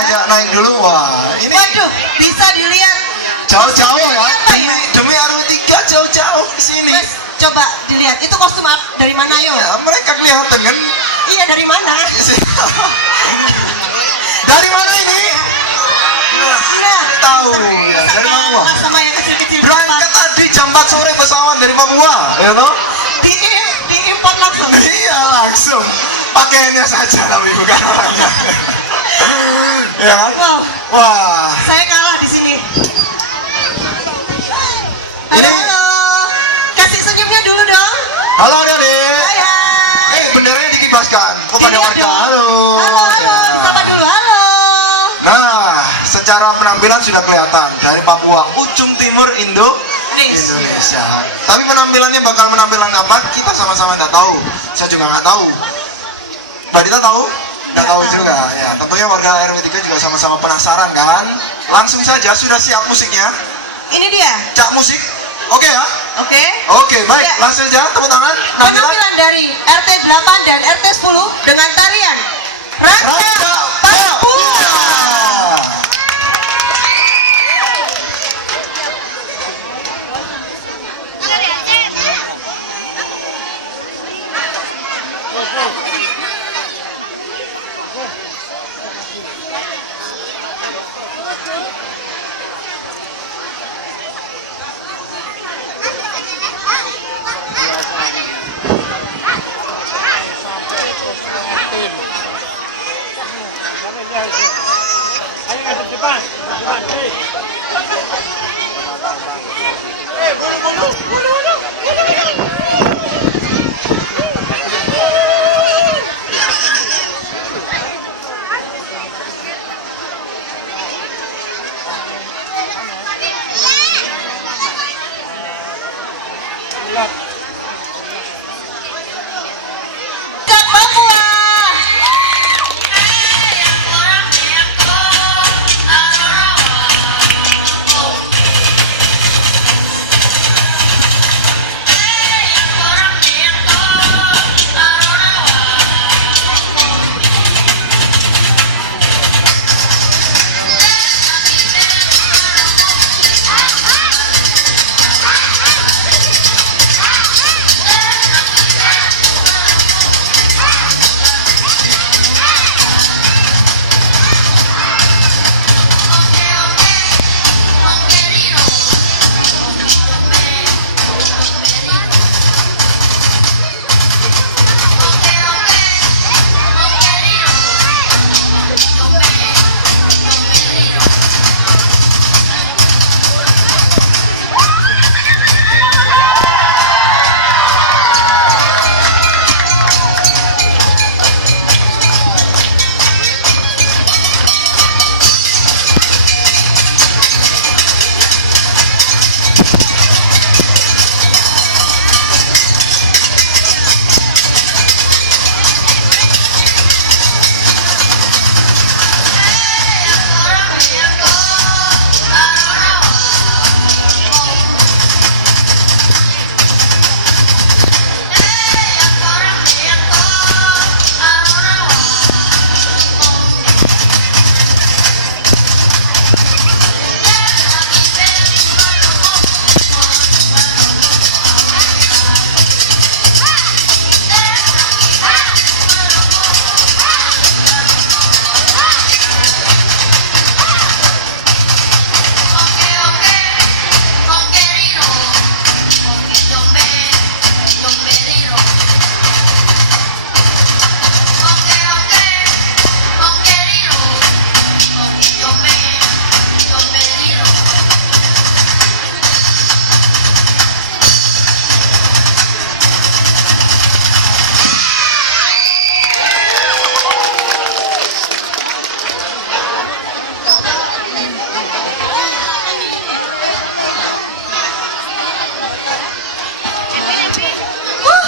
ajak naik dulu. Wah, ini Waduh, bisa dilihat jauh-jauh ya. apa ya? Demi RW3 jauh-jauh ke sini. Mas, coba dilihat. Itu kostum dari mana yo? Ya, mereka kelihatan kan? Iya, dari mana? Dari mana ini? Iya. Tahu ya, dari Papua. Sama yang kecil-kecil. Berangkat tadi jam 4 sore pesawat dari Papua, ya toh? Diimpor langsung. Iya, langsung. Pakaiannya saja tapi bukan orangnya. Ya kan? Wow, Wah. saya kalah di sini. Halo, Ini- halo. Kasih senyumnya dulu dong. Halo adik-adik. Hai, hai. Benderanya dikibaskan kepada Iya warga. dong. Halo. Halo, halo. Ya. Sapa dulu, halo. Nah, secara penampilan sudah kelihatan dari Papua, ujung timur Indonesia. Tapi penampilannya bakal menampilan apa? Kita sama-sama nggak tahu. Saya juga nggak tahu. Mbak Dita tahu? Nggak tahu juga. Ya, tentunya warga RW3 juga sama-sama penasaran kan? Langsung saja, sudah siap musiknya? Ini dia. Cak musik? Oke ya? Oke. Oke, baik. Ya. Langsung saja, tepuk tangan. Penampilan dari RT 8 dan RT 10 dengan tarian Raja Papua. Ayo ngadep depan, hei. Raja Papua.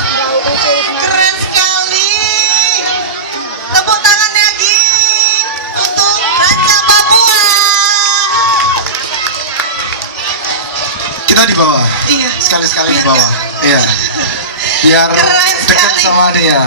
Keren sekali. Tepuk tangan lagi untuk Raja Papua. Kita di bawah. Iya. Sekali-sekali di bawah. Iya. Biar Keren dekat sekali. sama dia.